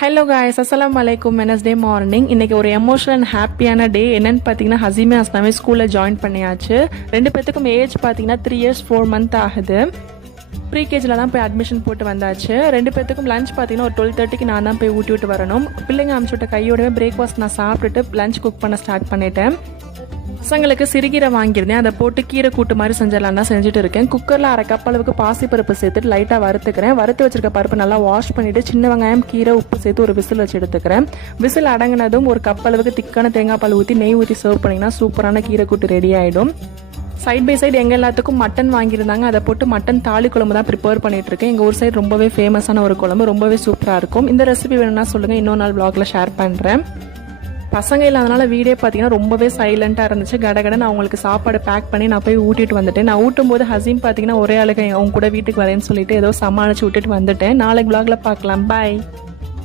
Hello guys, அஸ்ஸலாமு அலைக்கும். Wednesday morning. இன்னைக்கு ஒரு எமோஷனல் அண்ட் ஹாப்பியான டே. என்னன்னு பார்த்தீங்கன்னா, ஹசீமே அஸ்னாமே ஸ்கூலில் ஜாயின் பண்ணியாச்சு. ரெண்டு பேத்துக்கும் ஏஜ் பார்த்தீங்கன்னா 3 years 4 months ஆகுது. ப்ரீகேஜில் தான் போய் அட்மிஷன் போட்டு வந்தாச்சு. ரெண்டு பேத்துக்கும் லஞ்ச் பார்த்தீங்கன்னா ஒரு 12:30க்கு நான் தான் போய் ஊட்டி விட்டு வரணும். பிள்ளைங்க அனுப்பிச்சு விட்ட கையோடவே பிரேக்ஃபாஸ்ட் நான் சாப்பிட்டுட்டு லஞ்ச் குக் பண்ண ஸ்டார்ட் பண்ணிட்டேன். பசங்களுக்கு சிறுகீரை வாங்கியிருந்தேன், அதை போட்டு கீரை கூட்டு மாதிரி செஞ்சிடலாம் தான் செஞ்சுட்டு இருக்கேன். குக்கரில் 1/2 கப் அளவுக்கு பாசிப்பருப்பு சேர்த்துட்டு லைட்டாக வறுத்துக்கிறேன். வறுத்து வச்சிருக்க பருப்பு நல்லா வாஷ் பண்ணிவிட்டு சின்ன வெங்காயம் கீரை உப்பு சேர்த்து ஒரு விசில் வச்சு எடுத்துக்கிறேன். விசில் அடங்கினதும் ஒரு கப் அளவுக்கு திக்கான தேங்காய் பால் ஊற்றி நெய் ஊற்றி சர்வ் பண்ணிங்கன்னா சூப்பரான கீரை கூட்டு ரெடி ஆகிடும். சைட் பை சைடு எங்கள் எல்லாத்துக்கும் மட்டன் வாங்கியிருந்தாங்க, அதை போட்டு மட்டன் தாலி குழம்பு தான் ப்ரிப்பேர் பண்ணிட்டு இருக்கேன். எங்கள் ஊர் சைடு ரொம்பவே ஃபேமஸான ஒரு குழம்பு, ரொம்பவே சூப்பராக இருக்கும். இந்த ரெசிபி வேணும்னா சொல்லுங்கள், இன்னொரு நாள் vlogல ஷேர் பண்ணுறேன். பசங்க இல்லாதனால வீடே பார்த்தீங்கன்னா ரொம்பவே சைலண்ட்டாக இருந்துச்சு. கடகட நான் அவங்களுக்கு சாப்பாடு பேக் பண்ணி நான் போய் ஊட்டிட்டு வந்துட்டேன். நான் ஊட்டும் போது ஹசீம் பார்த்தீங்கன்னா ஒரே அழகை அவங்க கூட வீட்டுக்கு வரேன்னு சொல்லிட்டு ஏதோ சமாளிச்சு விட்டுட்டு வந்துட்டேன். நாளைக்கு vlogல பார்க்கலாம். பாய்.